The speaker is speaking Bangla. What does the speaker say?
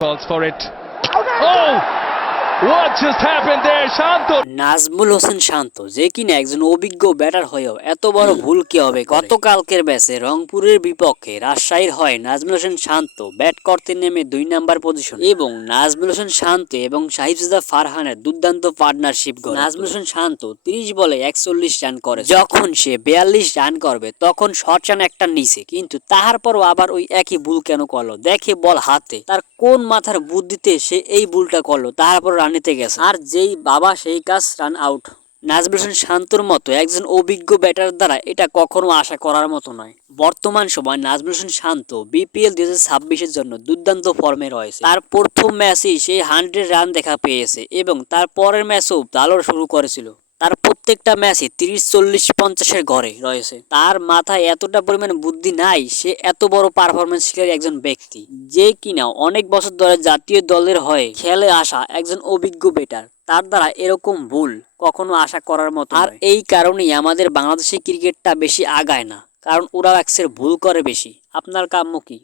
Calls for it. Oh! What just happened there, Shanto? Nazmul Hossain শান্ত যে কিনা একজন অভিজ্ঞ ব্যাটার হয়েও এত বড় ভুল কি হবে গতকালকের ম্যাচে রংপুরের বিপক্ষে রাজশাহীর হয়ে নাজমুল হোসেন শান্ত ব্যাট করতে নেমে 2 নাম্বার পজিশন এবং নাজমুল হোসেন শান্ত এবং সাহিবজাদা ফারহানের দুর্দান্ত পার্টনারশিপ গড়ে নাজমুল হোসেন শান্ত 30 বলে 41 রান করে যখন সে 42 রান করবে তখন শর্ট রান একটা নিচে কিন্তু তাহার পরও আবার ওই একই ভুল কেন করলো দেখে বল হাতে তার কোন মাথার বুদ্ধিতে সে এই ভুলটা করলো তারপর রানিতে গেছে আর যেই বাবা সেই কাজ রান আউট নাজমুল হোসেন শান্তর মতো একজন অভিজ্ঞ ব্যাটার দ্বারা এটা কখনো আশা করার মতো নয় বর্তমান সময় নাজমুল হোসেন শান্ত বিপিএল 2026-এর জন্য দুর্দান্ত ফর্মে রয়েছে তার প্রথম ম্যাচেই সে 100 রান দেখা পেয়েছে এবং তার পরের ম্যাচও ভালো শুরু করেছিল তার প্রত্যেকটা ম্যাচে 30-40-50-এর ঘরে রয়েছে তার মাথায় এতটা পরিমাণ বুদ্ধি নাই সে এত বড় পারফরমেন্স শিকারী একজন ব্যক্তি যে কিনা অনেক বছর ধরে জাতীয় দলের হয়ে খেলে আসা একজন অভিজ্ঞ ব্যাটার তার দ্বারা এরকম ভুল কখনো আশা করার মতো আর এই কারণেই আমাদের বাংলাদেশি ক্রিকেটটা বেশি আগায় না কারণ ওরা অ্যাক্সের ভুল করে বেশি আপনার কাম্য কি